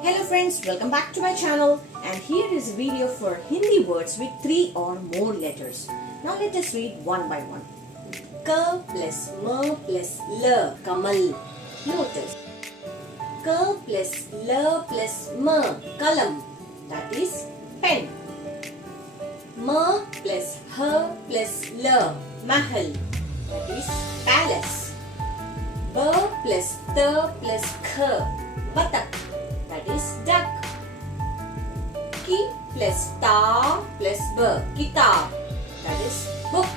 Hello friends, welcome back to my channel, and here is a video for Hindi words with 3 or more letters. Now let us read one by one. K plus M plus L, Kamal, lotus. K plus L plus M, Kalam, that is pen. M plus H plus L, Mahal, that is palace. B plus T plus K, Batak, that is duck. Ki plus ta plus b, kitab, that is book.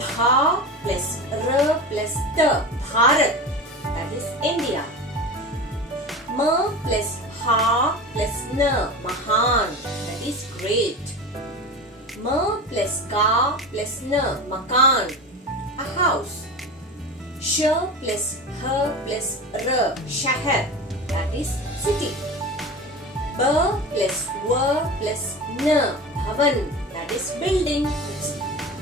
Bha plus r plus t, Bharat, that is India. Ma plus ha plus n, Mahan, that is great. Ma plus ka plus n, Makan, a house. Sh plus h plus r, Shahar, that is city. B plus w plus n, Bhavan, that is building.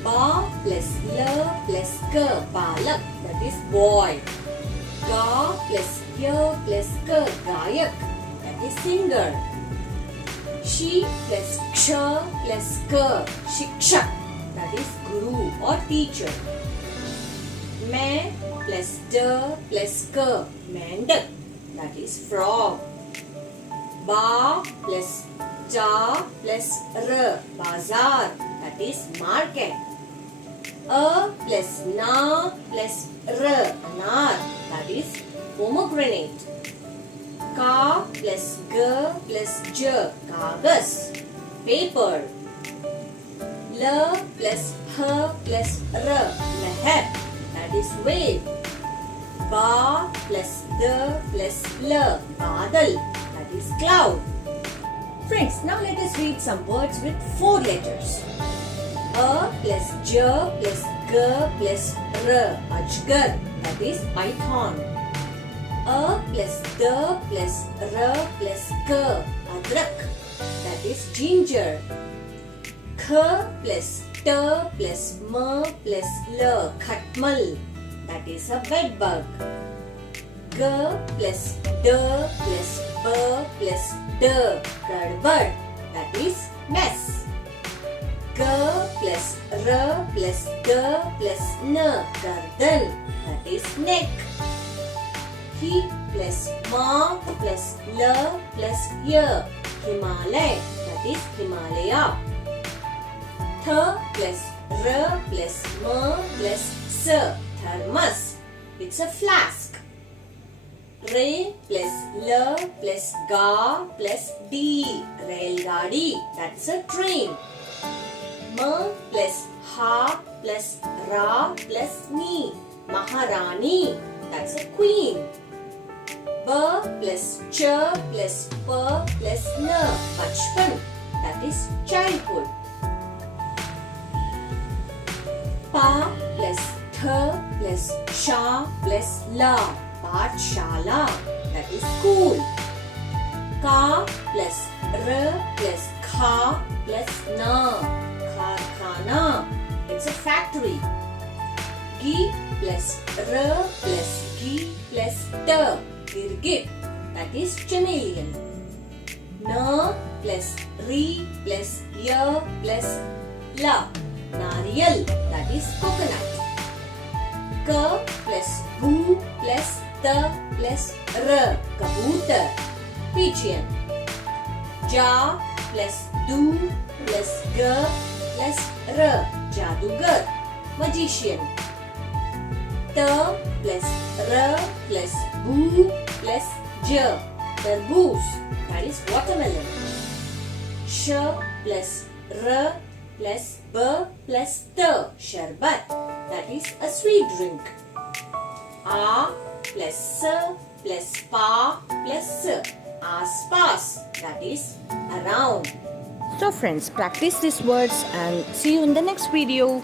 Ba plus l plus k, Balak, that is boy. Ga plus y plus k, Gayak, that is singer. Shi plus ksha plus k, Shikshak, that is guru or teacher. Main plus d plus k, Mendak, that is frog. Ba plus ja plus r, Bazar, that is market. A plus na plus r, Anar, that is pomegranate. Ka plus g plus j, Kagas, paper. L plus h plus r, Lahar, that is wave. Ba plus d plus l, Badal, that is cloud. Friends, now let us read some words with 4 letters. A plus j plus g plus r, Ajgar, that is python. A plus d plus r plus k, Adrak, that is ginger. K plus t plus m plus l, Khatmal, that is a bed bug. G plus d plus b plus d, Gadbad, that is mess. G plus r plus g plus n, Gardan, that is neck. Hi plus ma plus l plus y, Himalay, that is Himalaya. Th plus r plus m plus s, Thermos, it's a flask. Re plus l plus ga plus d, Railgadi, that's a train. Ma plus ha plus ra plus ni, Maharani, that's a queen. B plus ch plus p plus n, Bachpan, that is childhood. Pa plus th plus sha plus la, Pathshala, that is school. Ka plus r plus kha plus na, Karkhana, it's a factory. Gi plus r plus gi plus t, Girgit, that is chameleon. Na plus ri plus ya plus la, Nariyal, that is coconut. Ka plus bu plus ta plus r, Kabutar, pigeon. Ja plus du plus g plus r, Jadugar, magician. Ta plus r plus bu plus j, Tarboos, that is watermelon. Sh plus r plus b plus t, Sharbat, that is a sweet drink. A plus s plus pa plus s, Aspas, that is around. So friends, practice these words and see you in the next video.